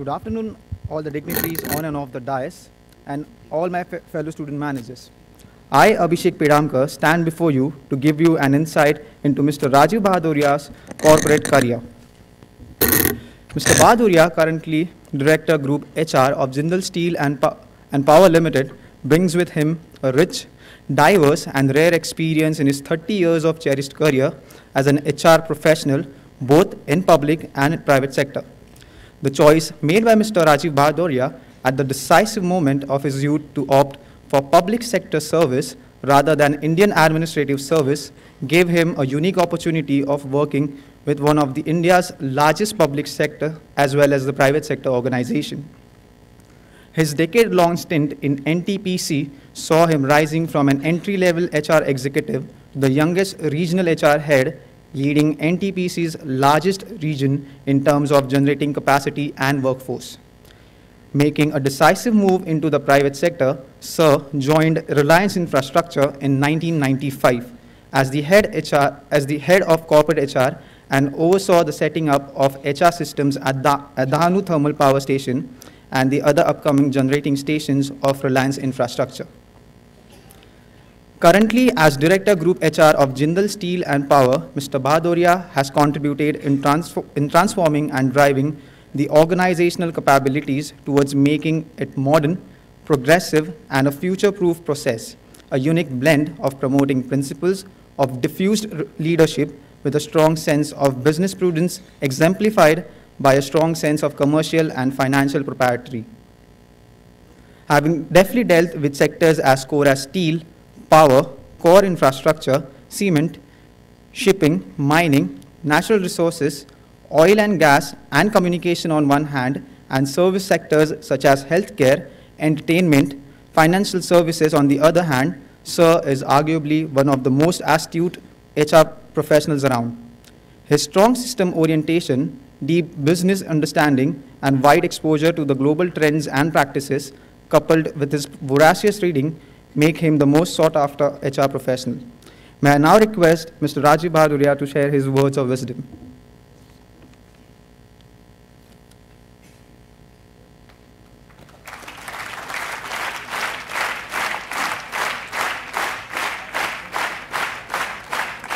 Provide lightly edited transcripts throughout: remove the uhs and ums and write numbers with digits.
Good afternoon, all the dignitaries on and off the dais, and all my fellow student managers. I, Abhishek Pedamkar, stand before you to give you an insight into Mr. Rajiv Bahaduria's corporate career. Mr. Bahaduria, currently Director Group HR of Jindal Steel and Power Limited, brings with him a rich, diverse, and rare experience in his 30 years of cherished career as an HR professional, both in public and private sector. The choice made by Mr. Rajiv Bahaduria at the decisive moment of his youth to opt for public sector service rather than Indian administrative service gave him a unique opportunity of working with one of India's largest public sector as well as the private sector organization. His decade-long stint in NTPC saw him rising from an entry-level HR executive to the youngest regional HR head, leading NTPC's largest region in terms of generating capacity and workforce. Making a decisive move into the private sector, Sir joined Reliance Infrastructure in 1995 as the head of corporate HR and oversaw the setting up of HR systems at Dahanu Thermal Power Station and the other upcoming generating stations of Reliance Infrastructure. Currently, as Director Group HR of Jindal Steel and Power, Mr. Bahaduria has contributed in transforming and driving the organizational capabilities towards making it modern, progressive, and a future-proof process, a unique blend of promoting principles of diffused leadership with a strong sense of business prudence exemplified by a strong sense of commercial and financial propriety. Having deftly dealt with sectors as core as steel, power, core infrastructure, cement, shipping, mining, natural resources, oil and gas, and communication on one hand, and service sectors such as healthcare, entertainment, financial services on the other hand, Sir is arguably one of the most astute HR professionals around. His strong system orientation, deep business understanding, and wide exposure to the global trends and practices, coupled with his voracious reading, make him the most sought-after HR professional. May I now request Mr. Rajiv Bahaduria to share his words of wisdom.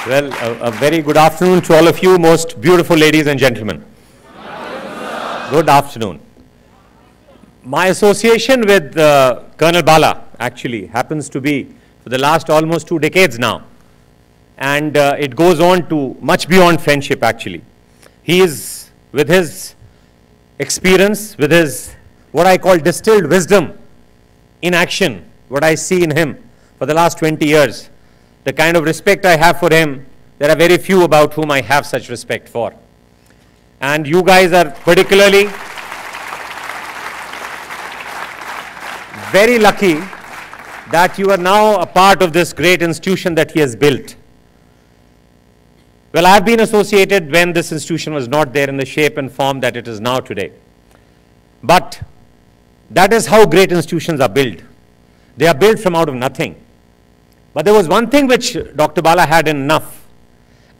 Well, a very good afternoon to all of you, most beautiful ladies and gentlemen. Good afternoon. My association with Colonel Bala actually happens to be for the last almost 2 decades now. And it goes on to much beyond friendship actually. He is, with his experience, with his what I call distilled wisdom in action, what I see in him for the last 20 years, the kind of respect I have for him, there are very few about whom I have such respect for. And you guys are particularly very lucky that you are now a part of this great institution that he has built. Well, I have been associated when this institution was not there in the shape and form that it is now today. But that is how great institutions are built. They are built from out of nothing. But there was one thing which Dr. Bala had enough,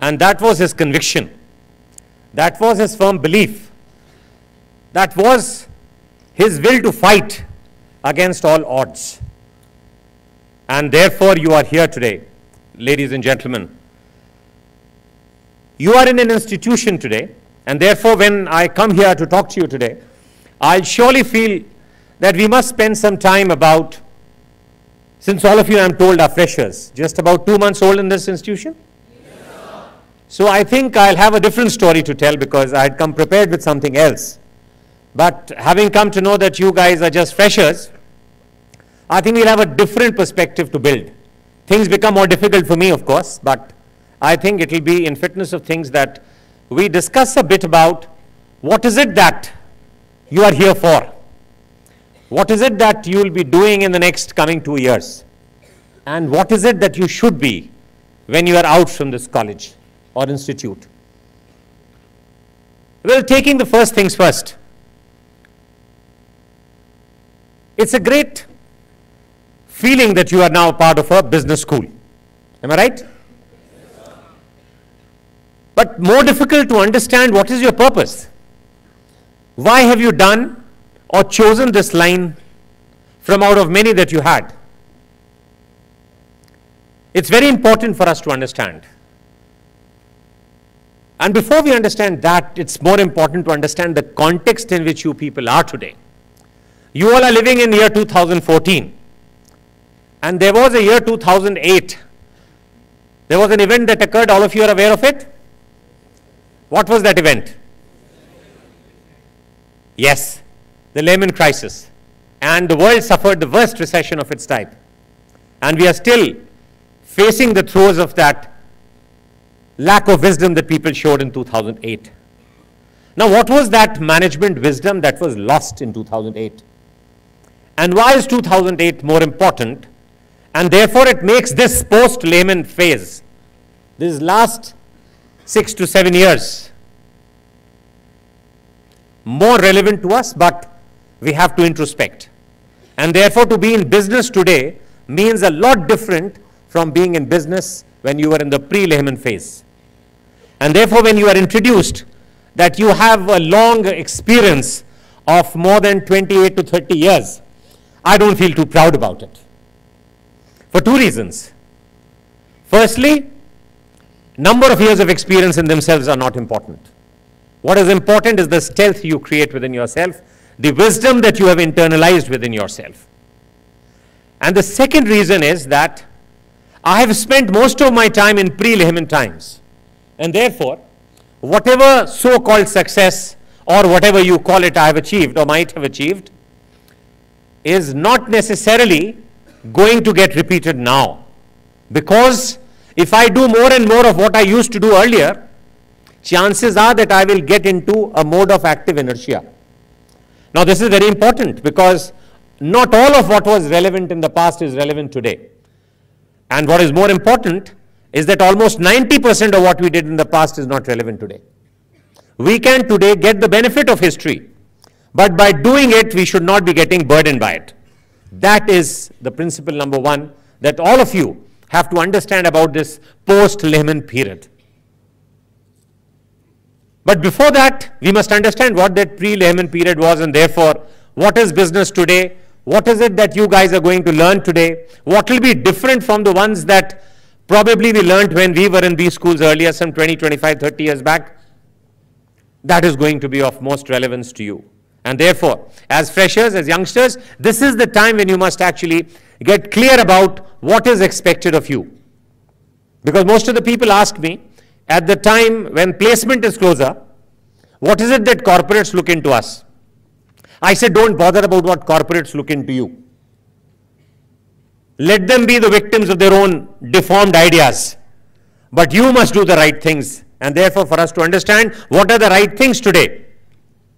and that was his conviction. That was his firm belief. That was his will to fight against all odds. And therefore you are here today, ladies and gentlemen. You are in an institution today, and therefore when I come here to talk to you today, I'll surely feel that we must spend some time about, since all of you, I'm told, are freshers, just about 2 months old in this institution. Yes, so I think I'll have a different story to tell because I had come prepared with something else. But having come to know that you guys are just freshers, I think we'll have a different perspective to build. Things become more difficult for me, of course, but I think it will be in fitness of things that we discuss a bit about what is it that you are here for. What is it that you will be doing in the next coming 2 years? And what is it that you should be when you are out from this college or institute? Well, taking the first things first. It's a great feeling that you are now part of a business school. Am I right? But more difficult to understand what is your purpose. Why have you done or chosen this line from out of many that you had? It's very important for us to understand. And before we understand that, it's more important to understand the context in which you people are today. You all are living in year 2014. And there was a year 2008. There was an event that occurred. All of you are aware of it? What was that event? Yes, the Lehman crisis. And the world suffered the worst recession of its type. And we are still facing the throes of that lack of wisdom that people showed in 2008. Now, what was that management wisdom that was lost in 2008? And why is 2008 more important? And therefore, it makes this post-Lehman phase, this last 6 to 7 years, more relevant to us, but we have to introspect. And therefore, to be in business today means a lot different from being in business when you were in the pre-Lehman phase. And therefore, when you are introduced that you have a long experience of more than 28 to 30 years, I don't feel too proud about it. For two reasons. Firstly, number of years of experience in themselves are not important. What is important is the stealth you create within yourself, the wisdom that you have internalized within yourself. And the second reason is that I have spent most of my time in pre-Lehman times. And therefore, whatever so-called success or whatever you call it I have achieved or might have achieved is not necessarily going to get repeated now. Because if I do more and more of what I used to do earlier, chances are that I will get into a mode of active inertia. Now, this is very important because not all of what was relevant in the past is relevant today. And what is more important is that almost 90% of what we did in the past is not relevant today. We can today get the benefit of history, but by doing it, we should not be getting burdened by it. That is the principle number one that all of you have to understand about this post-Lehman period. But before that, we must understand what that pre-Lehman period was, and therefore, what is business today? What is it that you guys are going to learn today? What will be different from the ones that probably we learned when we were in B schools earlier, some 20, 25, 30 years back? That is going to be of most relevance to you. And therefore, as freshers, as youngsters, this is the time when you must actually get clear about what is expected of you. Because most of the people ask me, at the time when placement is closer, what is it that corporates look into us? I said, don't bother about what corporates look into you. Let them be the victims of their own deformed ideas. But you must do the right things. And therefore, for us to understand what are the right things today,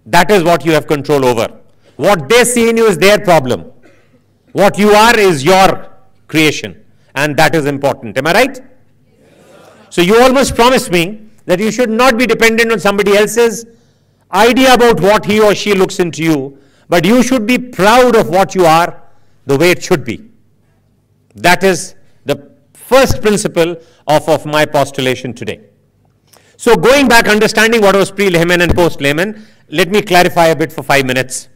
that is what you have control over. What they see in you is their problem. What you are is your creation. And that is important. Am I right? So you all must promise me that you should not be dependent on somebody else's idea about what he or she looks into you, but you should be proud of what you are the way it should be. That is the first principle of my postulation today. So going back, understanding what was pre-Lehman and post-Lehman, let me clarify a bit for 5 minutes.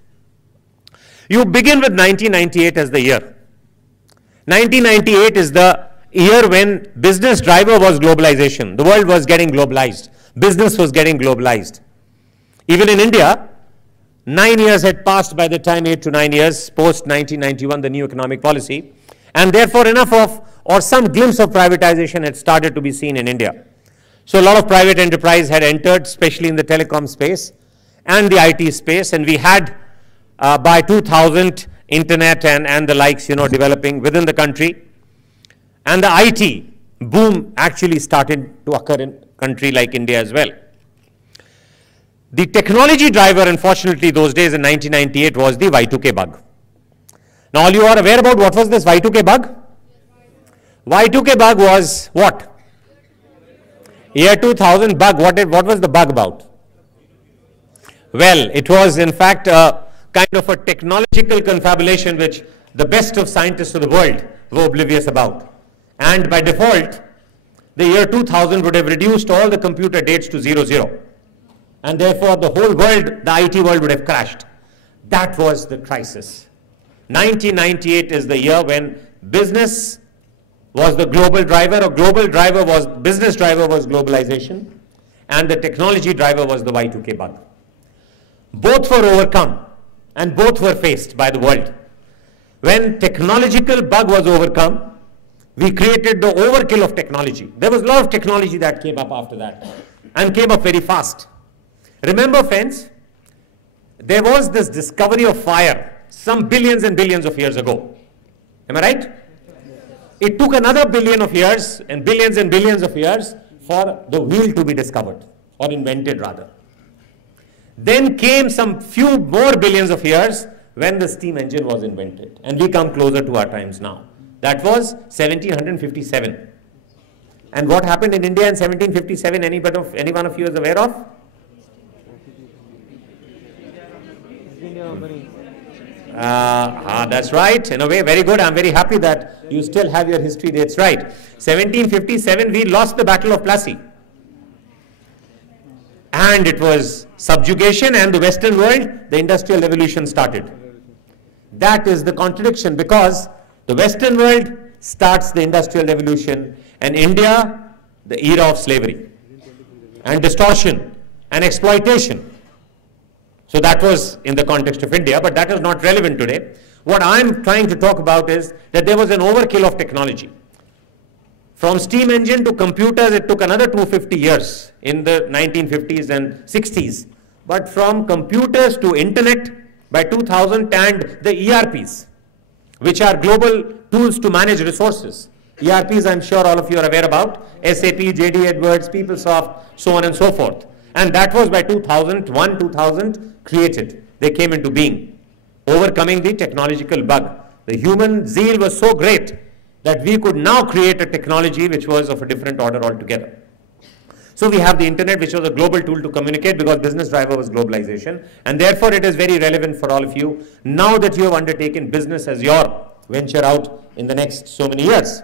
You begin with 1998 as the year. 1998 is the year when business driver was globalization. The world was getting globalized. Business was getting globalized. Even in India, 9 years had passed by the time, 8 to 9 years, post 1991, the new economic policy. And therefore, enough of, or some glimpse of privatization had started to be seen in India. So a lot of private enterprise had entered, especially in the telecom space and the IT space. And we had, by 2000, internet and the likes, developing within the country. And the IT boom actually started to occur in a country like India as well. The technology driver, unfortunately, those days in 1998 was the Y2K bug. Now, all you are aware about what was this Y2K bug? Y2K bug was what? Year 2000 bug. What was the bug about? Well, it was in fact a kind of a technological confabulation which the best of scientists of the world were oblivious about. And by default, the year 2000 would have reduced all the computer dates to 00. and therefore the whole world, the IT world would have crashed. That was the crisis. 1998 is the year when business was the global driver, or global driver was, business driver was globalization, and the technology driver was the Y2K bug. Both were overcome and both were faced by the world. When technological bug was overcome, we created the overkill of technology. There was a lot of technology that came up after that and came up very fast. Remember, friends, there was this discovery of fire some billions and billions of years ago. Am I right? It took another billion of years and billions of years for the wheel to be discovered, or invented rather. Then came some few more billions of years when the steam engine was invented, and we come closer to our times now. That was 1757. And what happened in India in 1757, any one of you is aware of? That's right. In a way, very good. I'm very happy that you still have your history dates right. 1757, we lost the Battle of Plassey. And it was subjugation, and the Western world, the Industrial Revolution started. That is the contradiction, because the Western world starts the Industrial Revolution, and India, the era of slavery and distortion and exploitation. So that was in the context of India, but that is not relevant today. What I'm trying to talk about is that there was an overkill of technology. From steam engine to computers, it took another 250 years in the 1950s and 60s. But from computers to internet by 2000, and the ERPs, which are global tools to manage resources. ERPs, I'm sure all of you are aware about. SAP, JD Edwards, PeopleSoft, so on and so forth. And that was by 2001, 2000 created. They came into being, overcoming the technological bug. The human zeal was so great that we could now create a technology which was of a different order altogether. So we have the internet, which was a global tool to communicate, because business driver was globalization, and therefore it is very relevant for all of you now that you have undertaken business as your venture out in the next so many years.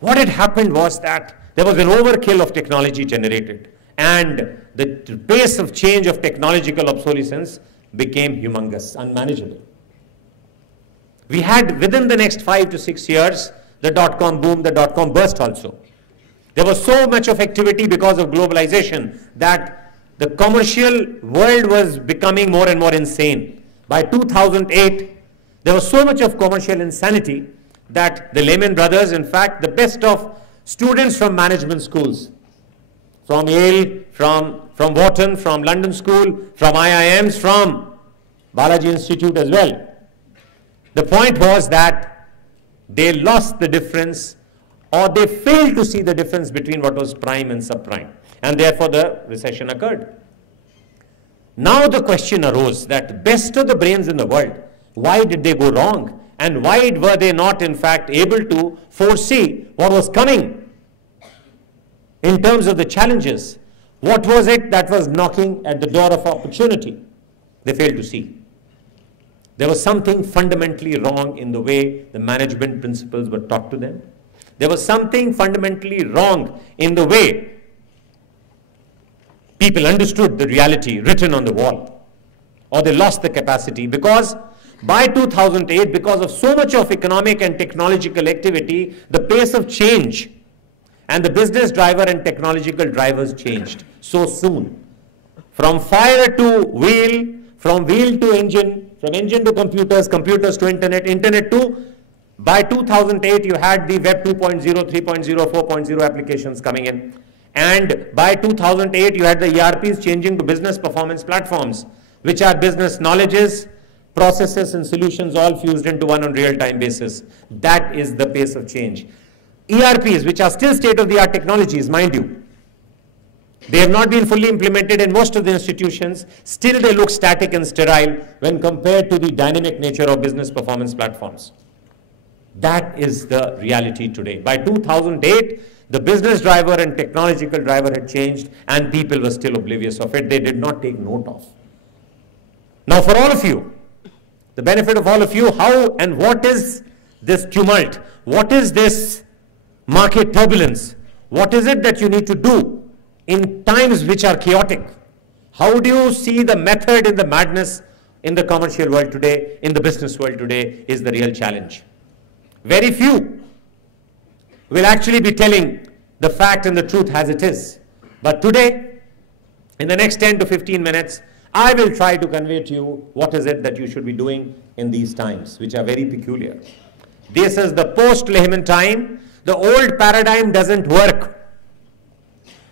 What had happened was that there was an overkill of technology generated, and the pace of change of technological obsolescence became humongous, unmanageable. We had, within the next 5 to 6 years, the dot-com boom, the dot-com burst also. There was so much of activity because of globalization that the commercial world was becoming more and more insane. By 2008, there was so much of commercial insanity that the Lehman Brothers, in fact, the best of students from management schools, from Yale, from Wharton, from London School, from IIMs, from Balaji Institute as well. The point was that they lost the difference, or they failed to see the difference between what was prime and subprime, and therefore the recession occurred. Now the question arose that best of the brains in the world, why did they go wrong? And why were they not, in fact, able to foresee what was coming in terms of the challenges? What was it that was knocking at the door of opportunity? They failed to see. There was something fundamentally wrong in the way the management principles were taught to them. There was something fundamentally wrong in the way people understood the reality written on the wall, or they lost the capacity, because by 2008, because of so much of economic and technological activity, the pace of change and the business driver and technological drivers changed so soon. From fire to wheel, from wheel to engine, from engine to computers, computers to internet, internet to, by 2008 you had the Web 2.0, 3.0, 4.0 applications coming in. And by 2008 you had the ERPs changing to business performance platforms, which are business knowledges, processes and solutions all fused into one on real-time basis. That is the pace of change. ERPs, which are still state-of-the-art technologies, mind you, they have not been fully implemented in most of the institutions. Still they look static and sterile when compared to the dynamic nature of business performance platforms. That is the reality today. By 2008, the business driver and technological driver had changed, and people were still oblivious of it. They did not take note of. Now for all of you, the benefit of all of you, how and what is this tumult? What is this market turbulence? What is it that you need to do in times which are chaotic? How do you see the method in the madness in the commercial world today, in the business world today, is the real challenge. Very few will actually be telling the fact and the truth as it is. But today, in the next 10 to 15 minutes, I will try to convey to you what is it that you should be doing in these times, which are very peculiar. This is the post-Lehman time. The old paradigm doesn't work.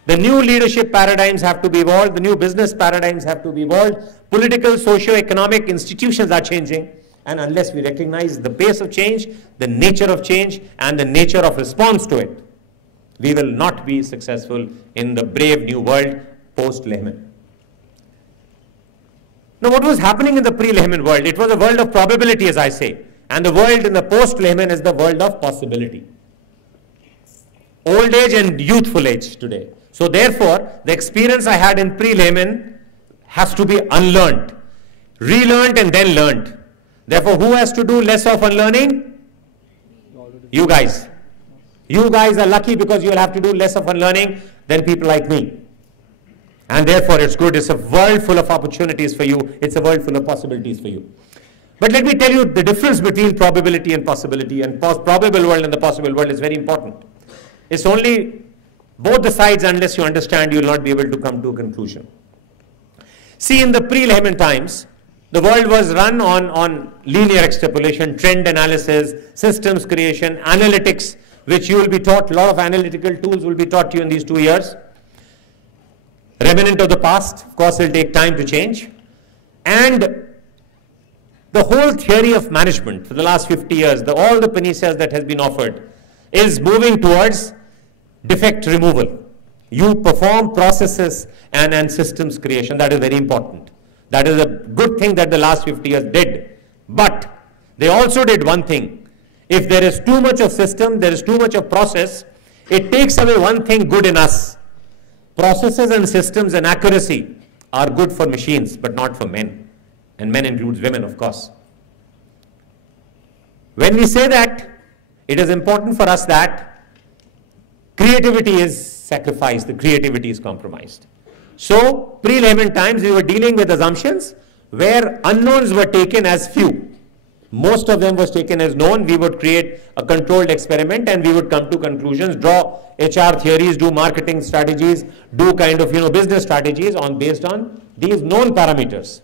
The new leadership paradigms have to be evolved. The new business paradigms have to be evolved. Political, socio-economic institutions are changing. And unless we recognize the pace of change, the nature of change, and the nature of response to it, we will not be successful in the brave new world post-Lehman. Now, what was happening in the pre-Lehman world? It was a world of probability, as I say. And the world in the post-Lehman is the world of possibility. Old age and youthful age today. So therefore, the experience I had in pre-Lehman has to be unlearned, relearned and then learned. Therefore, who has to do less of unlearning? You guys. You guys are lucky because you will have to do less of unlearning than people like me. And therefore, it's good. It's a world full of opportunities for you. It's a world full of possibilities for you. But let me tell you the difference between probability and possibility, and probable world and the possible world is very important. It's only both the sides, unless you understand, you will not be able to come to a conclusion. See, in the pre-Lehman times, the world was run on linear extrapolation, trend analysis, systems creation, analytics, which you will be taught. A lot of analytical tools will be taught to you in these 2 years. Remnant of the past, of course, will take time to change. And the whole theory of management for the last 50 years, all the panaceas that has been offered, is moving towards defect removal. You perform processes and systems creation. That is very important. That is a good thing that the last 50 years did. But they also did one thing. If there is too much of system, there is too much of process, it takes away one thing good in us. Processes and systems and accuracy are good for machines, but not for men. And men includes women, of course. When we say that, it is important for us that creativity is sacrificed, the creativity is compromised. So, pre-Lehman times, we were dealing with assumptions where unknowns were taken as few. Most of them was taken as known. We would create a controlled experiment and we would come to conclusions, draw HR theories, do marketing strategies, do kind of business strategies based on these known parameters.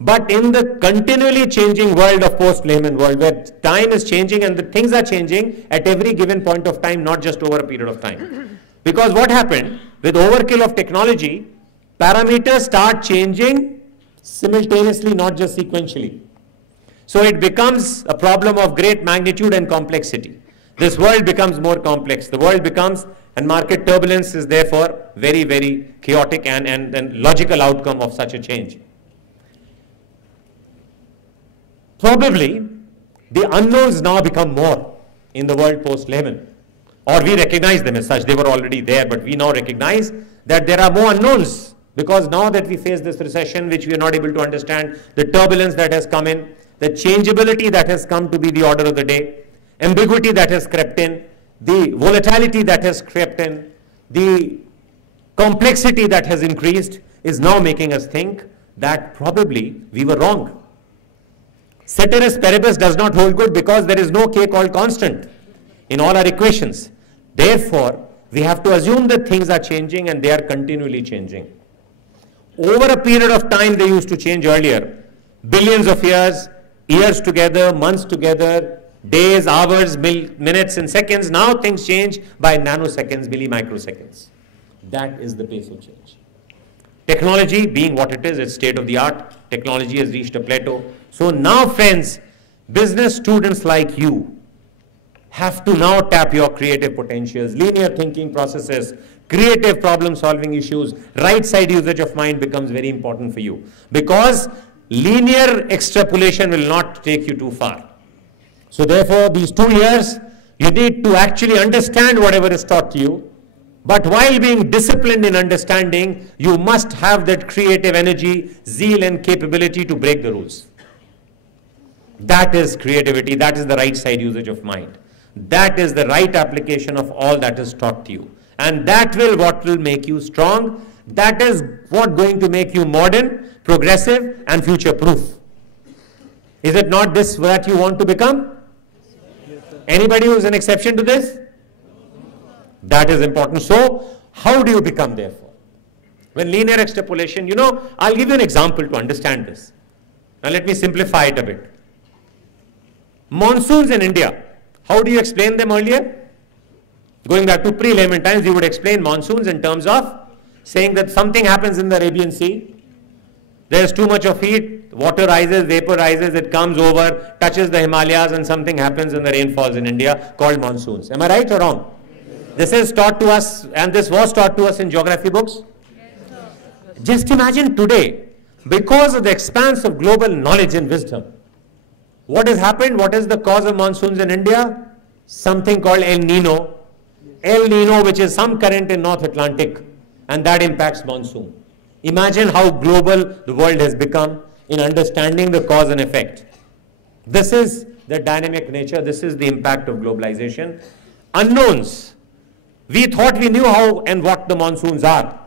But in the continually changing world of post-Lehman world, where time is changing and the things are changing at every given point of time, not just over a period of time. Because what happened with overkill of technology, parameters start changing simultaneously, not just sequentially. So it becomes a problem of great magnitude and complexity. This world becomes more complex. The world becomes, and market turbulence is therefore very, very chaotic and logical outcome of such a change. Probably, the unknowns now become more in the world post-Lehman. Or we recognize them as such. They were already there, but we now recognize that there are more unknowns. Because now that we face this recession, which we are not able to understand, the turbulence that has come in, the changeability that has come to be the order of the day, ambiguity that has crept in, the volatility that has crept in, the complexity that has increased is now making us think that probably we were wrong. Ceteris paribus does not hold good because there is no k called constant in all our equations. Therefore, we have to assume that things are changing and they are continually changing. Over a period of time, they used to change earlier. Billions of years, years together, months together, days, hours, minutes and seconds. Now things change by nanoseconds, millimicroseconds. That is the pace of change. Technology being what it is, it's state of the art. Technology has reached a plateau. So now, friends, business students like you have to now tap your creative potentials, linear thinking processes, creative problem solving issues. Right side usage of mind becomes very important for you because linear extrapolation will not take you too far. So therefore, these 2 years, you need to actually understand whatever is taught to you. But while being disciplined in understanding, you must have that creative energy, zeal and capability to break the rules. That is creativity. That is the right side usage of mind. That is the right application of all that is taught to you. And that what will make you strong. That is what going to make you modern, progressive and future-proof. Is it not this that you want to become? Anybody who is an exception to this? That is important. So, how do you become therefore? When linear extrapolation, I'll give you an example to understand this. Now let me simplify it a bit. Monsoons in India, how do you explain them earlier? Going back to pre-Layman times, you would explain monsoons in terms of saying that something happens in the Arabian Sea. There is too much of heat, water rises, vapor rises, it comes over, touches the Himalayas, and something happens and the rain falls in India called monsoons. Am I right or wrong? This is taught to us, and this was taught to us in geography books. Just imagine today, because of the expanse of global knowledge and wisdom, what has happened? What is the cause of monsoons in India? Something called El Nino. El Nino, which is some current in North Atlantic, and that impacts monsoon. Imagine how global the world has become in understanding the cause and effect. This is the dynamic nature. This is the impact of globalization. Unknowns. We thought we knew how and what the monsoons are,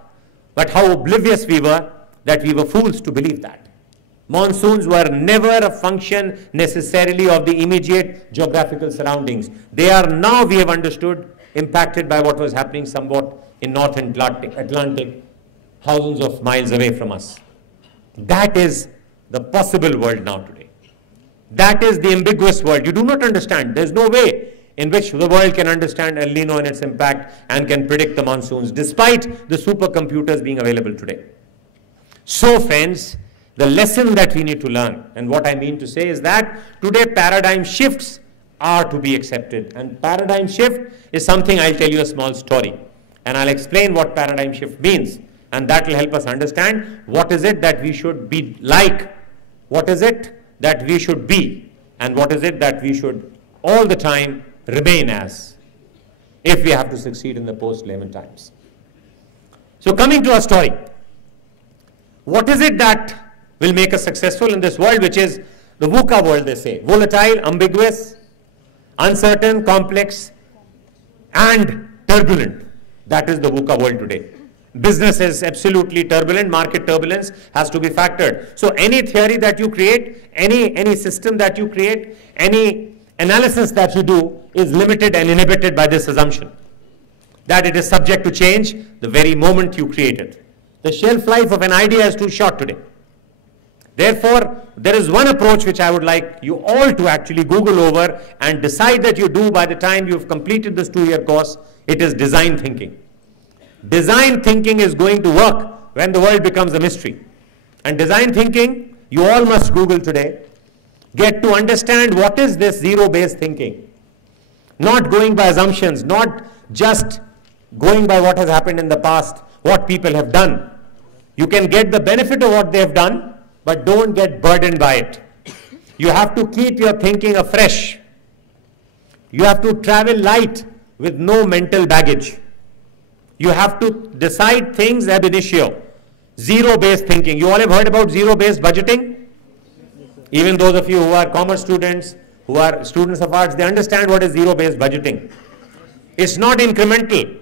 but how oblivious we were that we were fools to believe that. Monsoons were never a function necessarily of the immediate geographical surroundings. They are now, we have understood, impacted by what was happening somewhat in North Atlantic, thousands of miles away from us. That is the possible world now today. That is the ambiguous world. You do not understand. There is no way in which the world can understand El Nino and its impact and can predict the monsoons, despite the supercomputers being available today. So friends, the lesson that we need to learn, and what I mean to say is that today paradigm shifts are to be accepted. And paradigm shift is something, I'll tell you a small story. And I'll explain what paradigm shift means. And that will help us understand what is it that we should be like, what is it that we should be, and what is it that we should all the time remain as, if we have to succeed in the post-Layman times. So coming to our story, what is it that will make us successful in this world, which is the VUCA world, they say, volatile, ambiguous, uncertain, complex, and turbulent. That is the VUCA world today. Business is absolutely turbulent, market turbulence has to be factored. So any theory that you create, any system that you create, any analysis that you do is limited and inhibited by this assumption that it is subject to change the very moment you create it. The shelf life of an idea is too short today. Therefore, there is one approach which I would like you all to actually Google over and decide that you do by the time you've completed this 2-year course. It is design thinking. Design thinking is going to work when the world becomes a mystery. And design thinking, you all must Google today. Get to understand what is this zero-based thinking. Not going by assumptions, not just going by what has happened in the past, what people have done. You can get the benefit of what they have done, but don't get burdened by it. You have to keep your thinking afresh. You have to travel light with no mental baggage. You have to decide things ab initio. Zero-based thinking. You all have heard about zero-based budgeting? Even those of you who are commerce students, who are students of arts, they understand what is zero-based budgeting. It's not incremental.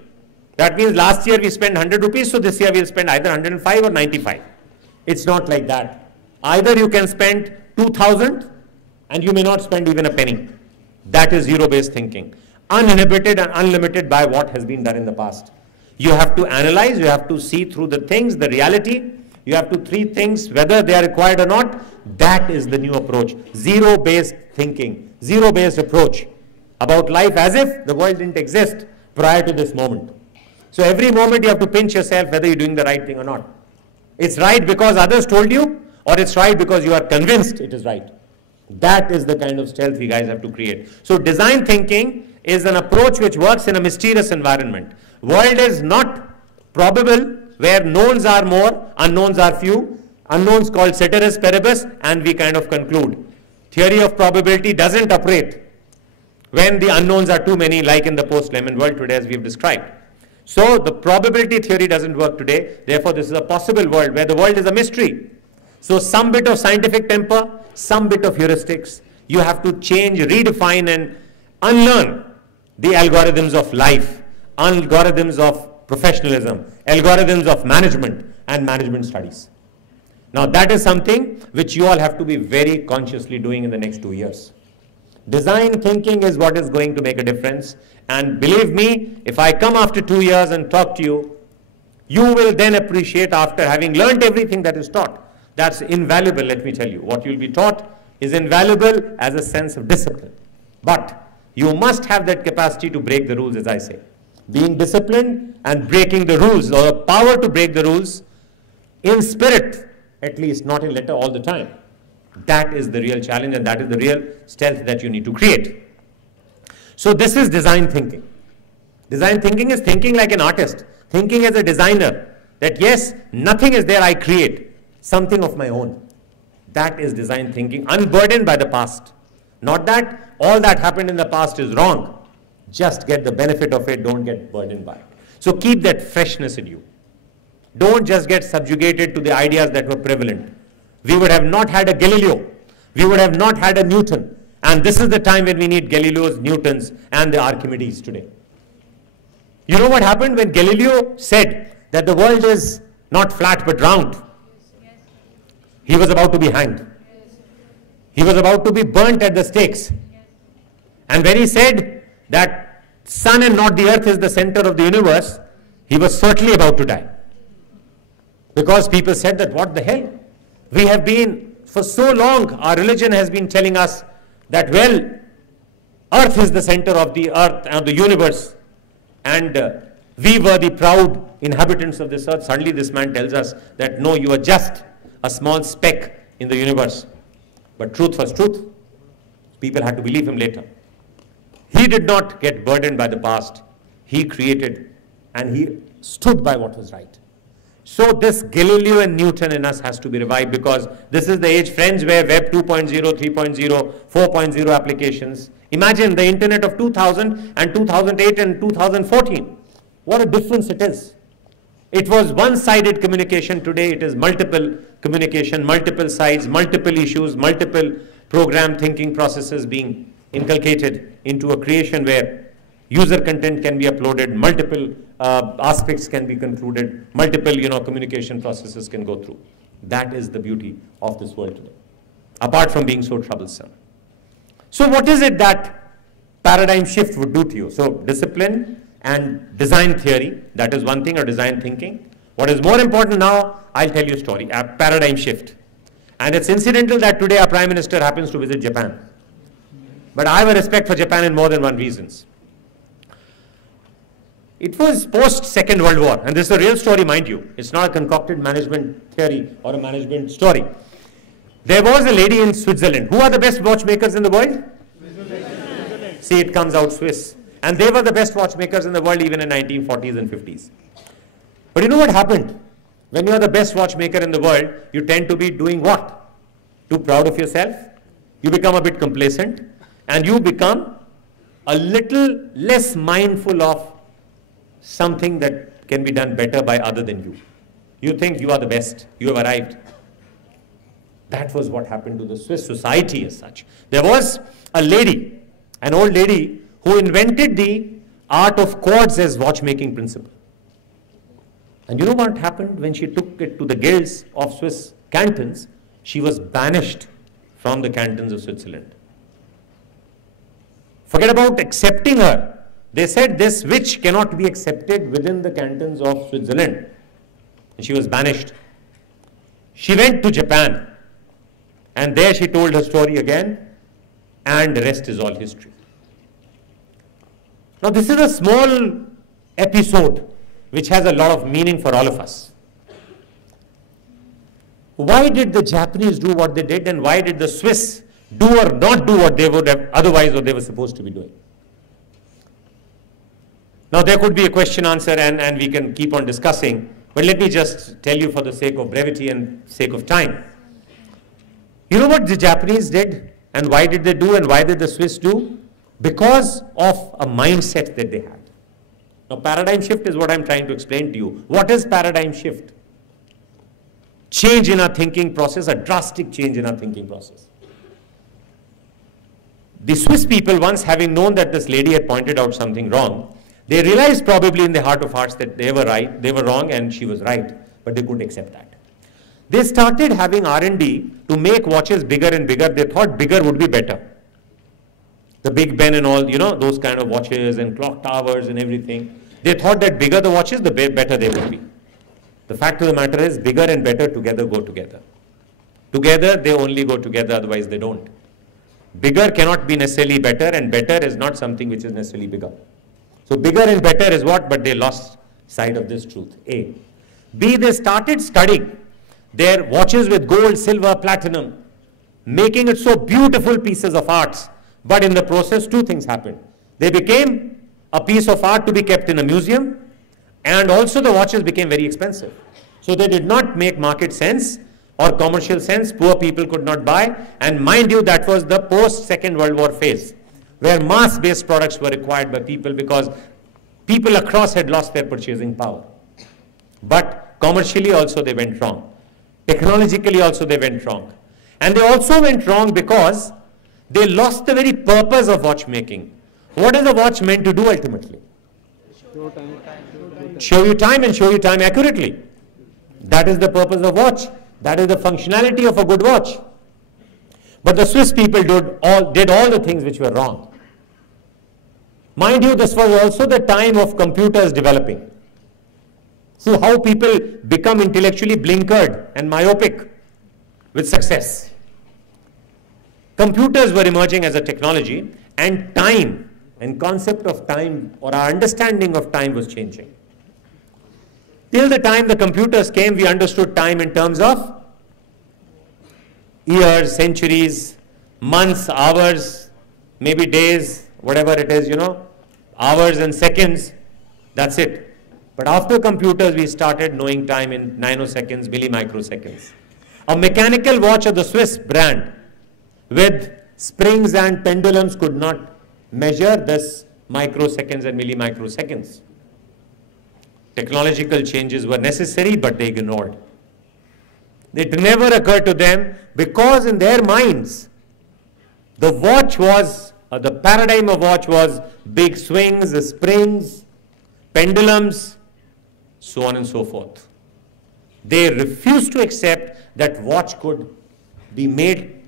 That means last year we spent 100 rupees, so this year we'll spend either 105 or 95. It's not like that. Either you can spend 2,000 and you may not spend even a penny. That is zero-based thinking. Uninhibited and unlimited by what has been done in the past. You have to analyze, you have to see through the things, the reality. You have to treat things whether they are required or not. That is the new approach. Zero-based thinking, zero-based approach about life as if the world didn't exist prior to this moment. So every moment you have to pinch yourself whether you're doing the right thing or not. It's right because others told you, or it's right because you are convinced it is right. That is the kind of stealth we guys have to create. So design thinking is an approach which works in a mysterious environment. World is not probable, where knowns are more, unknowns are few. Unknowns called ceteris paribus, and we kind of conclude. Theory of probability doesn't operate when the unknowns are too many, like in the post-Layman world today as we've described. So the probability theory doesn't work today. Therefore, this is a possible world where the world is a mystery. So some bit of scientific temper, some bit of heuristics. You have to change, redefine and unlearn the algorithms of life. algorithms of professionalism, algorithms of management and management studies. Now that is something which you all have to be very consciously doing in the next 2 years. Design thinking is what is going to make a difference, and believe me, if I come after 2 years and talk to you, you will then appreciate, after having learnt everything that is taught. That's invaluable, let me tell you. What you'll be taught is invaluable as a sense of discipline. But you must have that capacity to break the rules, as I say. Being disciplined and breaking the rules, or the power to break the rules, in spirit at least, not in letter all the time. That is the real challenge, and that is the real stealth that you need to create. So this is design thinking. Design thinking is thinking like an artist, thinking as a designer, that yes, nothing is there, I create something of my own. That is design thinking, unburdened by the past. Not that all that happened in the past is wrong. Just get the benefit of it, don't get burdened by it. So keep that freshness in you. Don't just get subjugated to the ideas that were prevalent. We would have not had a Galileo. We would have not had a Newton. And this is the time when we need Galileos, Newtons, and the Archimedes today. You know what happened when Galileo said that the world is not flat but round? He was about to be hanged. He was about to be burnt at the stakes. And when he said that sun and not the earth is the center of the universe, he was certainly about to die. Because people said that, what the hell? We have been, for so long, our religion has been telling us that, well, earth is the center of the earth and the universe. And we were the proud inhabitants of this earth. Suddenly this man tells us that, no, you are just a small speck in the universe. But truth was truth. People had to believe him later. He did not get burdened by the past. He created and he stood by what was right. So this Galileo and Newton in us has to be revived, because this is the age, friends, where Web 2.0, 3.0, 4.0 applications. Imagine the internet of 2000 and 2008 and 2014. What a difference it is. It was one-sided communication. Today it is multiple communication, multiple sides, multiple issues, multiple program thinking processes being inculcated into a creation where user content can be uploaded, multiple aspects can be concluded, multiple communication processes can go through. That is the beauty of this world today, apart from being so troublesome. So what is it that paradigm shift would do to you? So discipline and design theory, that is one thing, or design thinking. What is more important now, I'll tell you a story, a paradigm shift. And it's incidental that today our Prime Minister happens to visit Japan. But I have a respect for Japan in more than one reasons. It was post-Second World War, and this is a real story, mind you. It's not a concocted management theory or a management story. There was a lady in Switzerland. Who are the best watchmakers in the world? Switzerland. See, it comes out Swiss. And they were the best watchmakers in the world even in 1940s and 50s. But you know what happened? When you are the best watchmaker in the world, you tend to be doing what? Too proud of yourself. You become a bit complacent. And you become a little less mindful of something that can be done better by other than you. You think you are the best. You have arrived. That was what happened to the Swiss society as such. There was a lady, an old lady, who invented the art of chords as watchmaking principle. And you know what happened when she took it to the guilds of Swiss cantons? She was banished from the cantons of Switzerland. Forget about accepting her. They said this witch cannot be accepted within the cantons of Switzerland. And she was banished. She went to Japan. And there she told her story again. And the rest is all history. Now this is a small episode which has a lot of meaning for all of us. Why did the Japanese do what they did, and why did the Swiss do or not do what they would have otherwise what they were supposed to be doing? Now there could be a question answer and we can keep on discussing, but let me just tell you for the sake of brevity and sake of time. You know what the Japanese did, and why did they do, and why did the Swiss do? Because of a mindset that they had. Now paradigm shift is what I'm trying to explain to you. What is paradigm shift? Change in our thinking process, a drastic change in our thinking process. The Swiss people, once having known that this lady had pointed out something wrong, They realized probably in their heart of hearts that they were right, they were wrong, and she was right, but they couldn't accept that. They started having R&D to make watches bigger and bigger. They thought bigger would be better. The Big Ben and all, you know, those kind of watches and clock towers and everything. They thought that bigger the watches, the better they would be. The fact of the matter is, bigger and better together go together. Together, they only go together, otherwise they don't. Bigger cannot be necessarily better, and better is not something which is necessarily bigger. So bigger and better is what? But they lost sight of this truth, A. B, they started studying their watches with gold, silver, platinum, making it so beautiful pieces of arts. But in the process, two things happened. They became a piece of art to be kept in a museum, and also the watches became very expensive. So they did not make market sense or commercial sense. Poor people could not buy. And mind you, that was the post-Second World War phase, where mass-based products were required by people because people across had lost their purchasing power. But commercially also they went wrong. Technologically also they went wrong. And they also went wrong because they lost the very purpose of watchmaking. What is a watch meant to do ultimately? Show you time and show you time accurately. That is the purpose of watch. That is the functionality of a good watch. But the Swiss people did all the things which were wrong. Mind you, this was also the time of computers developing. So how people become intellectually blinkered and myopic with success. Computers were emerging as a technology, and time and concept of time or our understanding of time was changing. Till the time the computers came, we understood time in terms of years, centuries, months, hours, maybe days, whatever it is, you know, hours and seconds, that's it. But after computers, we started knowing time in nanoseconds, millimicroseconds. A mechanical watch of the Swiss brand with springs and pendulums could not measure this microseconds and millimicroseconds. Technological changes were necessary, but they ignored. It never occurred to them because in their minds, the watch was, the paradigm of watch was big swings, springs, pendulums, so on and so forth. They refused to accept that watch could be made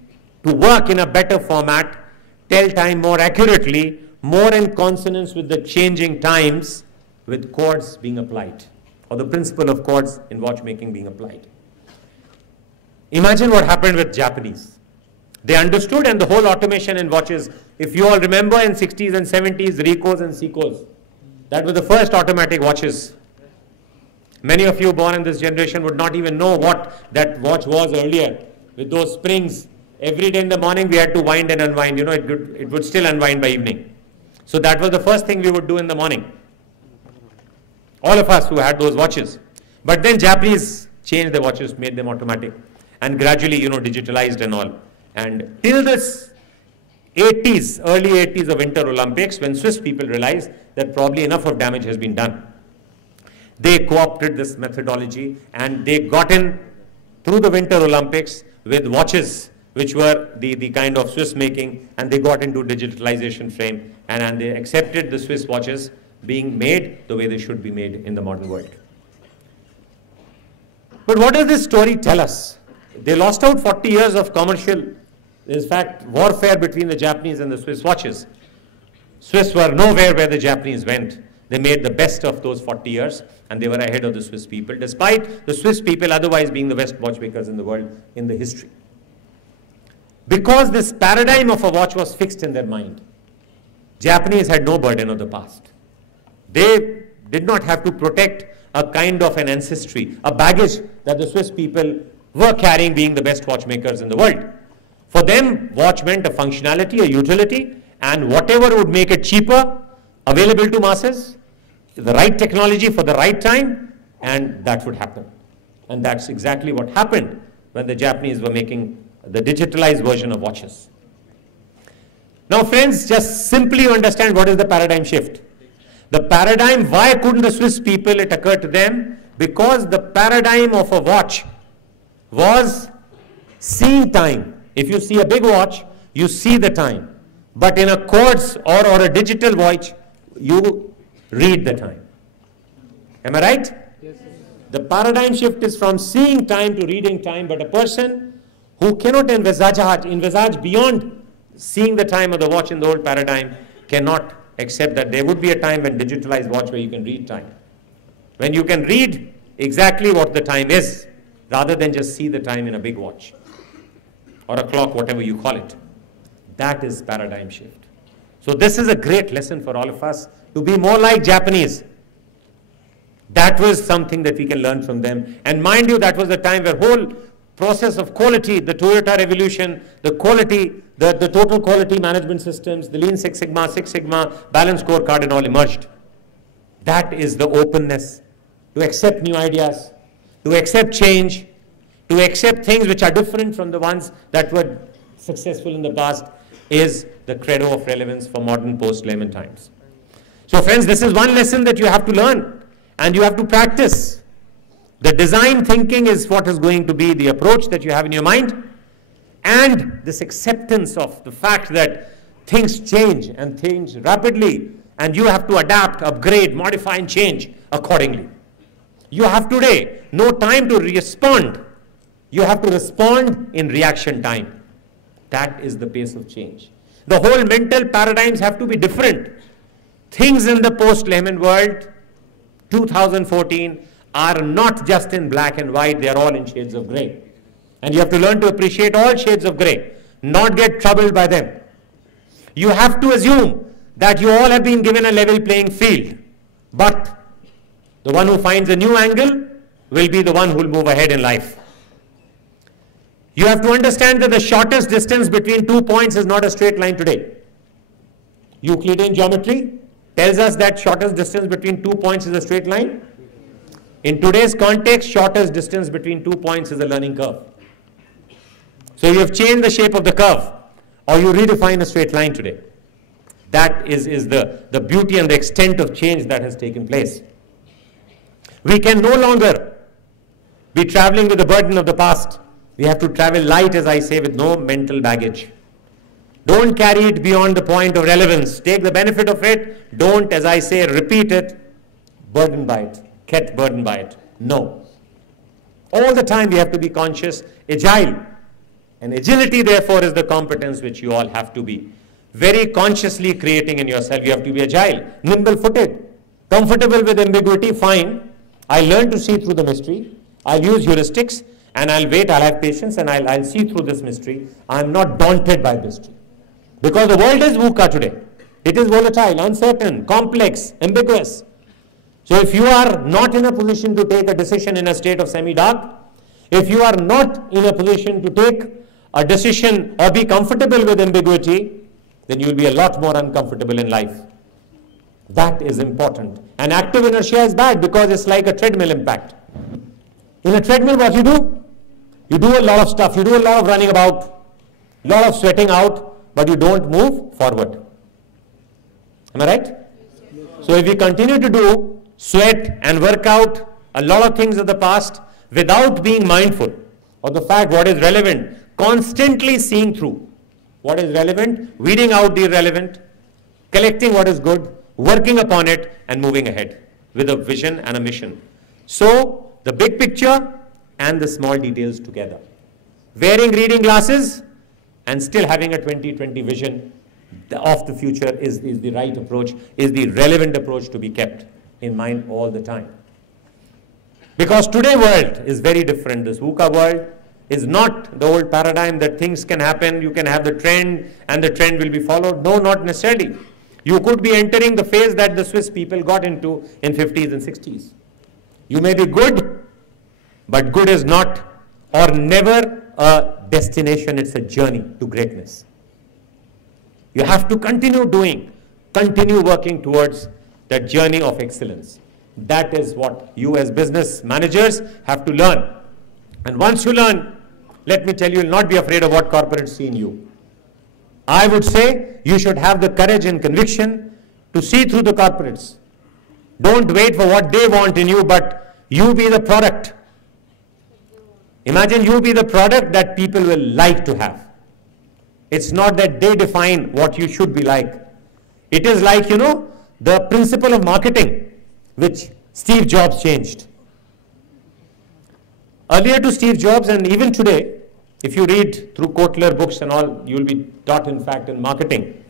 to work in a better format, tell time more accurately, more in consonance with the changing times, with chords being applied, or the principle of chords in watchmaking being applied. Imagine what happened with Japanese. They understood, and the whole automation in watches, if you all remember in 60s and 70s, Ricohs and Seikos, that were the first automatic watches. Many of you born in this generation would not even know what that watch was earlier, with those springs. Every day in the morning we had to wind and unwind, you know, it would still unwind by evening. So that was the first thing we would do in the morning. All of us who had those watches. But then Japanese changed the watches, made them automatic, and gradually, you know, digitalized and all. And till this 80s, early 80s of Winter Olympics, when Swiss people realized that probably enough of damage has been done, they co-opted this methodology and they got in through the Winter Olympics with watches which were the kind of Swiss making, and they got into digitalization frame, and they accepted the Swiss watches being made the way they should be made in the modern world. But what does this story tell us? They lost out 40 years of commercial, in fact, warfare between the Japanese and the Swiss watches. Swiss were nowhere where the Japanese went. They made the best of those 40 years, and they were ahead of the Swiss people, despite the Swiss people otherwise being the best watchmakers in the world in the history. Because this paradigm of a watch was fixed in their mind, Japanese had no burden of the past. They did not have to protect a kind of an ancestry, a baggage that the Swiss people were carrying, being the best watchmakers in the world. For them, watch meant a functionality, a utility, and whatever would make it cheaper, available to masses, the right technology for the right time, and that would happen. And that's exactly what happened when the Japanese were making the digitalized version of watches. Now friends, just simply understand what is the paradigm shift. The paradigm, why couldn't the Swiss people, it occurred to them, because the paradigm of a watch was seeing time. If you see a big watch, you see the time. But in a quartz or a digital watch, you read the time. Am I right? Yes, sir. The paradigm shift is from seeing time to reading time, but a person who cannot envisage beyond seeing the time of the watch in the old paradigm cannot accept that there would be a time when digitalized watch where you can read time. When you can read exactly what the time is, rather than just see the time in a big watch or a clock, whatever you call it. That is paradigm shift. So this is a great lesson for all of us to be more like Japanese. That was something that we can learn from them. And mind you, that was the time where whole process of quality, the Toyota revolution, the quality, the total quality management systems, the Lean Six Sigma, balanced scorecard and all emerged. That is the openness to accept new ideas, to accept change, to accept things which are different from the ones that were successful in the past, is the credo of relevance for modern post-Lehman times. So friends, this is one lesson that you have to learn and you have to practice. The design thinking is what is going to be the approach that you have in your mind, and this acceptance of the fact that things change and change rapidly, and you have to adapt, upgrade, modify and change accordingly. You have today no time to respond. You have to respond in reaction time. That is the pace of change. The whole mental paradigms have to be different. Things in the post-Lehman world, 2014, are not just in black and white, they are all in shades of grey. And you have to learn to appreciate all shades of grey, not get troubled by them. You have to assume that you all have been given a level playing field, but the one who finds a new angle will be the one who will move ahead in life. You have to understand that the shortest distance between 2 points is not a straight line today. Euclidean geometry tells us that shortest distance between 2 points is a straight line. In today's context, shortest distance between 2 points is a learning curve. So you have changed the shape of the curve, or you redefine a straight line today. That is the beauty and the extent of change that has taken place. We can no longer be traveling with the burden of the past. We have to travel light, as I say, with no mental baggage. Don't carry it beyond the point of relevance. Take the benefit of it. Don't, as I say, repeat it, burdened by it, get burdened by it. No. All the time we have to be conscious, agile. And agility, therefore, is the competence which you all have to be very consciously creating in yourself. You have to be agile, nimble-footed, comfortable with ambiguity, fine. I'll learn to see through the mystery. I'll use heuristics, and I'll wait, I'll have patience, and I'll see through this mystery. I'm not daunted by mystery. Because the world is VUCA today. It is volatile, uncertain, complex, ambiguous. So if you are not in a position to take a decision in a state of semi-dark, if you are not in a position to take a decision or be comfortable with ambiguity, then you will be a lot more uncomfortable in life. That is important. And active inertia is bad because it's like a treadmill impact. In a treadmill, what you do? You do a lot of stuff. You do a lot of running about, a lot of sweating out, but you don't move forward. Am I right? So if we continue to do sweat and work out a lot of things of the past without being mindful of the fact what is relevant, constantly seeing through what is relevant, weeding out the irrelevant, collecting what is good, working upon it, and moving ahead with a vision and a mission. So the big picture and the small details together. Wearing reading glasses and still having a 2020 vision of the future is the right approach, is the relevant approach to be kept in mind all the time. Because today's world is very different. This VUCA world is not the old paradigm that things can happen, you can have the trend and the trend will be followed. No, not necessarily. You could be entering the phase that the Swiss people got into in 50s and 60s. You may be good, but good is not or never a destination, it's a journey to greatness. You have to continue doing, continue working towards that journey of excellence. That is what you as business managers have to learn. And once you learn, let me tell you, you'll not be afraid of what corporates see in you. I would say you should have the courage and conviction to see through the corporates. Don't wait for what they want in you, but you be the product. Imagine you be the product that people will like to have. It's not that they define what you should be like. It is like, the principle of marketing which Steve Jobs changed. Earlier to Steve Jobs, and even today, if you read through Kotler books and all, you will be taught, in fact, in marketing,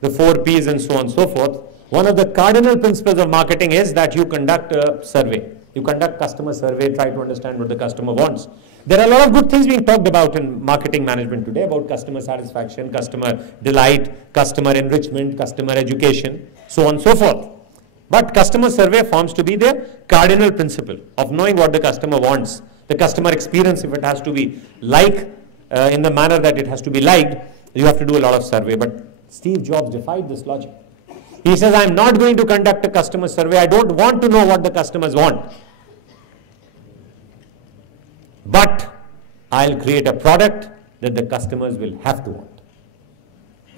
the 4 Ps and so on and so forth. One of the cardinal principles of marketing is that you conduct a survey. You conduct customer survey, try to understand what the customer wants. There are a lot of good things being talked about in marketing management today about customer satisfaction, customer delight, customer enrichment, customer education, so on and so forth. But customer survey forms to be the cardinal principle of knowing what the customer wants. The customer experience, if it has to be in the manner that it has to be liked, you have to do a lot of survey. But Steve Jobs defied this logic. He says, I'm not going to conduct a customer survey. I don't want to know what the customers want. But I'll create a product that the customers will have to want.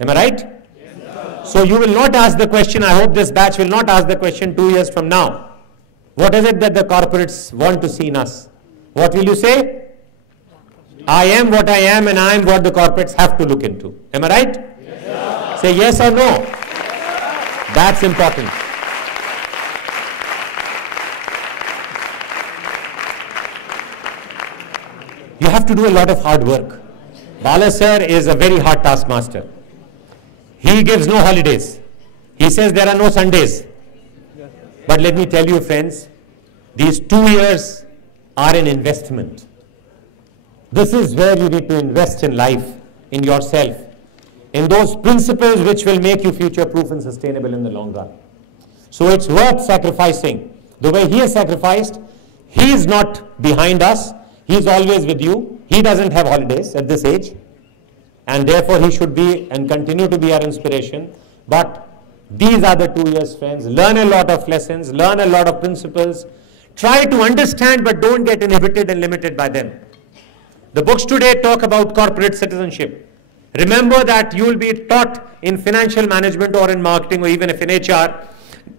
Am I right? Yes, so you will not ask the question, I hope this batch will not ask the question 2 years from now. What is it that the corporates want to see in us? What will you say? I am what I am and I am what the corporates have to look into. Am I right? Yes. Say yes or no. That's important. You have to do a lot of hard work. Bala sir is a very hard taskmaster. He gives no holidays. He says there are no Sundays. But let me tell you, friends, these 2 years are an investment. This is where you need to invest in life, in yourself, in those principles which will make you future-proof and sustainable in the long run. So it's worth sacrificing. The way he has sacrificed, he is not behind us. He is always with you. He doesn't have holidays at this age. And therefore, he should be and continue to be our inspiration. But these are the 2 years, friends. Learn a lot of lessons. Learn a lot of principles. Try to understand, but don't get inhibited and limited by them. The books today talk about corporate citizenship. Remember that you will be taught in financial management or in marketing or even if in HR,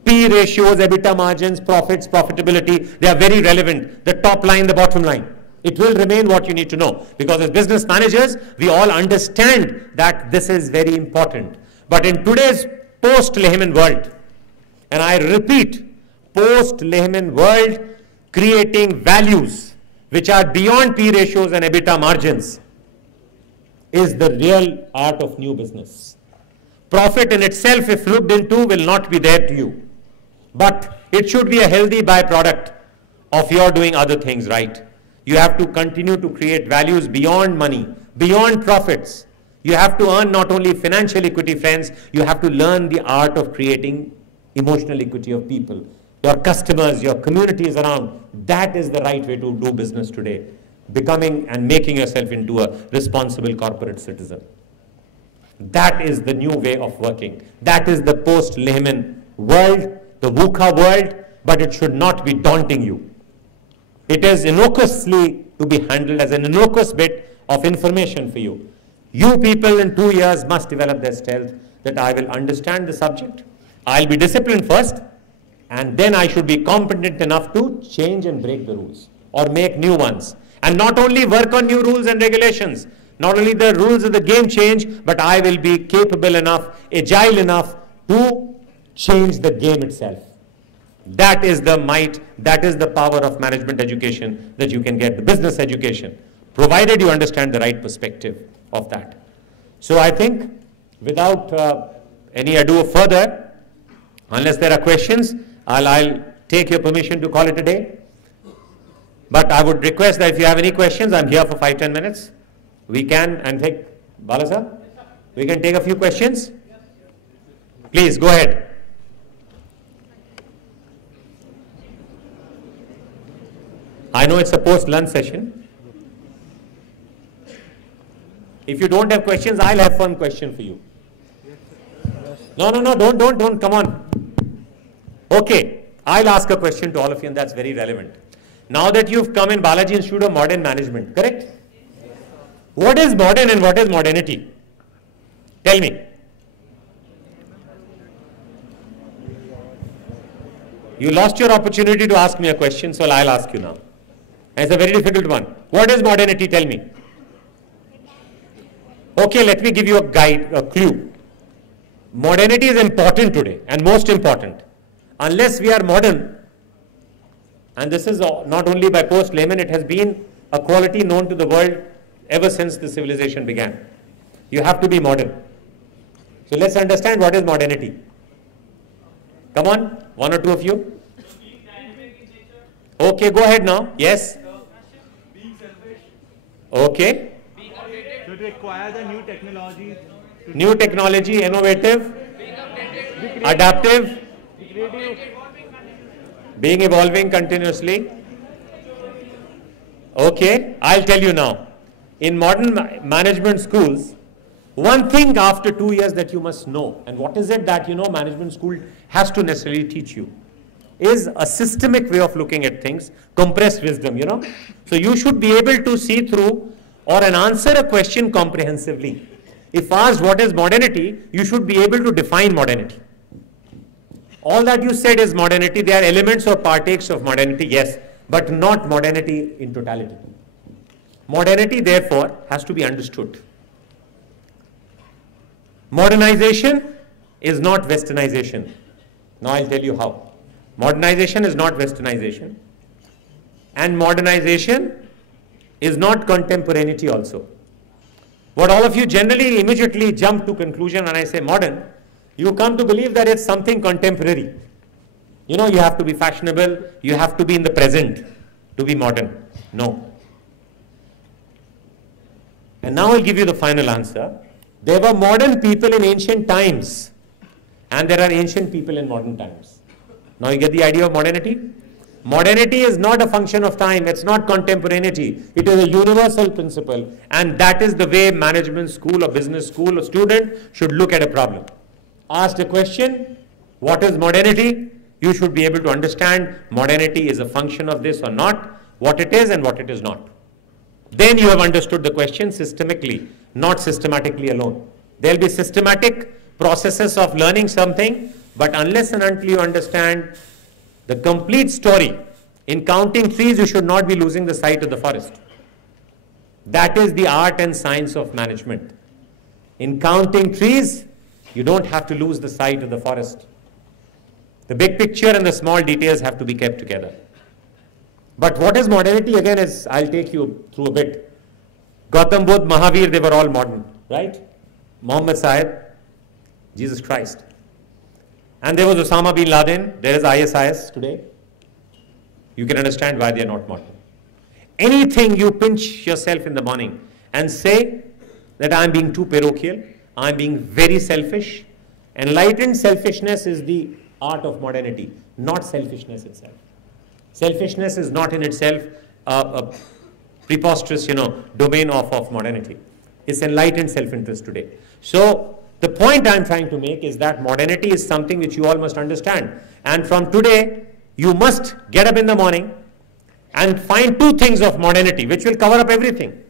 P ratios, EBITDA margins, profits, profitability, they are very relevant. The top line, the bottom line. It will remain what you need to know. Because as business managers, we all understand that this is very important. But in today's post-Lehman world, and I repeat, post-Lehman world, creating values which are beyond P ratios and EBITDA margins is the real art of new business. Profit in itself, if looked into, will not be there to you. But it should be a healthy byproduct of your doing other things right. You have to continue to create values beyond money, beyond profits. You have to earn not only financial equity, friends, you have to learn the art of creating emotional equity of people. Your customers, your communities around, that is the right way to do business today. Becoming and making yourself into a responsible corporate citizen. That is the new way of working. That is the post-Lehman world, the VUCA world, but it should not be daunting you. It is innocuously to be handled as an innocuous bit of information for you. You people in 2 years must develop their stealth that I will understand the subject. I'll be disciplined first, and then I should be competent enough to change and break the rules or make new ones. And not only work on new rules and regulations, not only the rules of the game change, but I will be capable enough, agile enough to change the game itself. That is the might, that is the power of management education that you can get, the business education, provided you understand the right perspective of that. So I think without any ado further, unless there are questions, I'll take your permission to call it a day. But I would request that if you have any questions, I'm here for 5-10 minutes. We can, and take, Bala sir, we can take a few questions. Please, go ahead. I know it's a post-lunch session. If you don't have questions, I'll have one question for you. No, don't, come on. Okay, I'll ask a question to all of you, and that's very relevant. Now that you've come in Balaji Institute of Modern Management, correct? What is modern and what is modernity? Tell me. You lost your opportunity to ask me a question, so I'll ask you now. And it's a very difficult one. What is modernity? Tell me. Okay, let me give you a guide, a clue. modernity is important today and most important. Unless we are modern, and this is not only by post-Lehman, it has been a quality known to the world ever since the civilization began. You have to be modern. So let's understand what is modernity. Come on, one or two of you. Okay, go ahead now. Yes. Being selfish. Okay. So it requires a new technology. New technology, innovative, adaptive, being evolving continuously. Okay, I'll tell you now. In modern management schools, one thing after 2 years that you must know, and what is it that management school has to necessarily teach you, is a systemic way of looking at things, compressed wisdom, So you should be able to see through or answer a question comprehensively. If asked what is modernity, you should be able to define modernity. All that you said is modernity. There are elements or partakes of modernity, yes, but not modernity in totality. Modernity, therefore, has to be understood. Modernization is not westernization. Now I'll tell you how. Modernization is not westernization. And modernization is not contemporaneity also. What all of you generally immediately jump to conclusion when I say modern, you come to believe that it's something contemporary. You have to be fashionable, you have to be in the present to be modern. No. And now I'll give you the final answer. There were modern people in ancient times, and there are ancient people in modern times. Now you get the idea of modernity? Modernity is not a function of time, it's not contemporaneity, it is a universal principle, and that is the way management school or business school or student should look at a problem. Asked a question, what is modernity? You should be able to understand modernity is a function of this or not, what it is and what it is not. Then you have understood the question systemically, not systematically alone. There will be systematic processes of learning something, but unless and until you understand the complete story, in counting trees you should not be losing the sight of the forest. That is the art and science of management. In counting trees, you don't have to lose the sight of the forest. The big picture and the small details have to be kept together. But what is modernity? Again, I'll take you through a bit. Gautam Buddha, Mahavir, they were all modern, right? Muhammad Sahib, Jesus Christ. And there was Osama bin Laden, there is ISIS today. You can understand why they are not modern. Anything you pinch yourself in the morning and say that I am being too parochial, I am being very selfish. Enlightened selfishness is the art of modernity, not selfishness itself. Selfishness is not in itself a preposterous, domain of modernity. It's enlightened self-interest today. So the point I'm trying to make is that modernity is something which you all must understand. And from today, you must get up in the morning and find two things of modernity, which will cover up everything.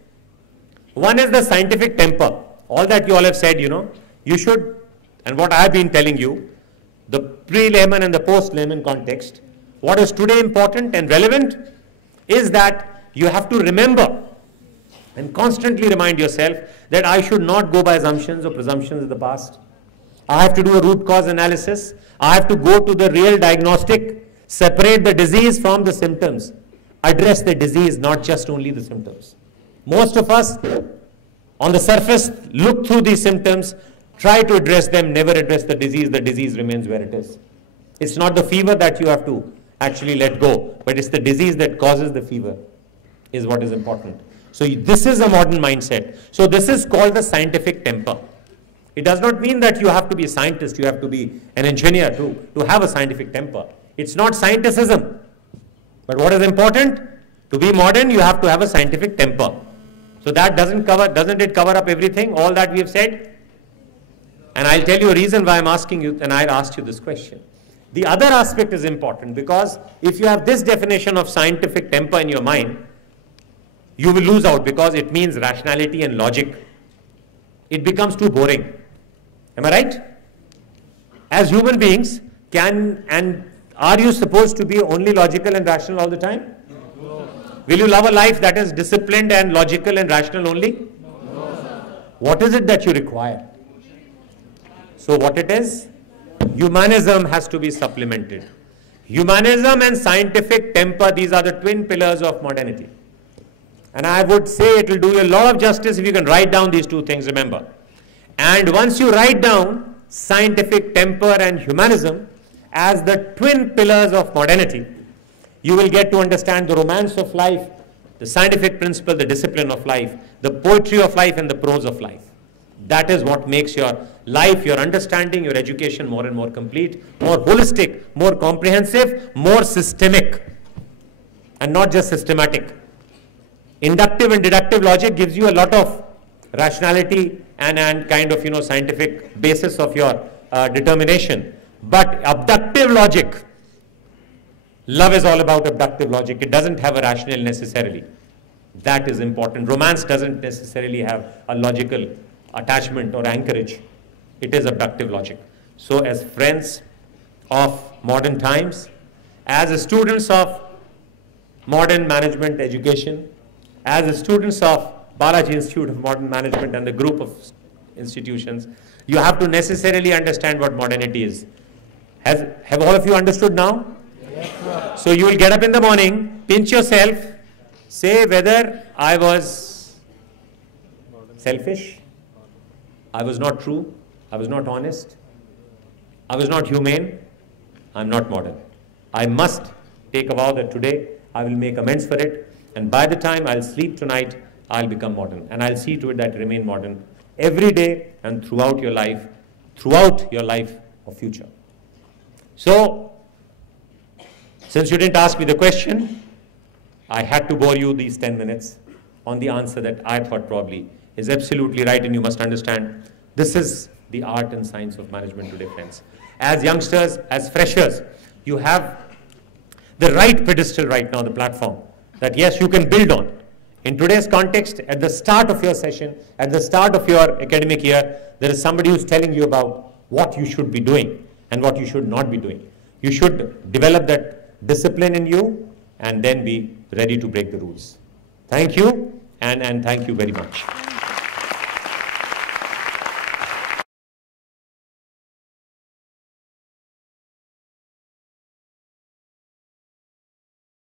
One is the scientific temper. All that you all have said, you should, and what I've been telling you, the pre-Lehman and the post-Lehman context, what is today important and relevant is that you have to remember and constantly remind yourself that I should not go by assumptions or presumptions of the past. I have to do a root cause analysis. I have to go to the real diagnostic, separate the disease from the symptoms, address the disease, not just only the symptoms. Most of us, on the surface, look through these symptoms, try to address them, never address the disease remains where it is. It's not the fever that you have to actually let go, but it's the disease that causes the fever is what is important. So this is a modern mindset. So this is called the scientific temper. It does not mean that you have to be a scientist, you have to be an engineer to have a scientific temper. It's not scienticism. But what is important? To be modern, you have to have a scientific temper. So that doesn't it cover up everything, all that we have said? And I'll tell you a reason why I'm asking you, and I asked you this question. The other aspect is important because if you have this definition of scientific temper in your mind, you will lose out because it means rationality and logic. It becomes too boring. Am I right? As human beings, are you supposed to be only logical and rational all the time? No. Will you love a life that is disciplined and logical and rational only? No. What is it that you require? So what it is? Humanism has to be supplemented. Humanism and scientific temper, these are the twin pillars of modernity. And I would say it will do you a lot of justice if you can write down these two things, remember. And once you write down scientific temper and humanism as the twin pillars of modernity, you will get to understand the romance of life, the scientific principle, the discipline of life, the poetry of life, and the prose of life. That is what makes your life, your understanding, your education more and more complete, more holistic, more comprehensive, more systemic, and not just systematic. Inductive and deductive logic gives you a lot of rationality and kind of, scientific basis of your determination. But abductive logic, love is all about abductive logic. It doesn't have a rationale necessarily. That is important. Romance doesn't necessarily have a logical attachment or anchorage. It is abductive logic. So as friends of modern times, as students of modern management education, as students of Balaji Institute of Modern Management and the group of institutions, you have to necessarily understand what modernity is. Have all of you understood now? Yes, so you will get up in the morning, pinch yourself, say whether I was selfish, I was not true, I was not honest, I was not humane, I am not modern. I must take a vow that today I will make amends for it, and by the time I'll sleep tonight, I'll become modern, and I'll see to it that I remain modern every day and throughout your life of future. So, since you didn't ask me the question, I had to bore you these 10 minutes on the answer that I thought probably is absolutely right, and you must understand this is the art and science of management today, friends. As youngsters, as freshers, you have the right pedestal right now, the platform, that yes, you can build on. In today's context, at the start of your session, at the start of your academic year, there is somebody who's telling you about what you should be doing and what you should not be doing. You should develop that discipline in you and then be ready to break the rules. Thank you, and thank you very much.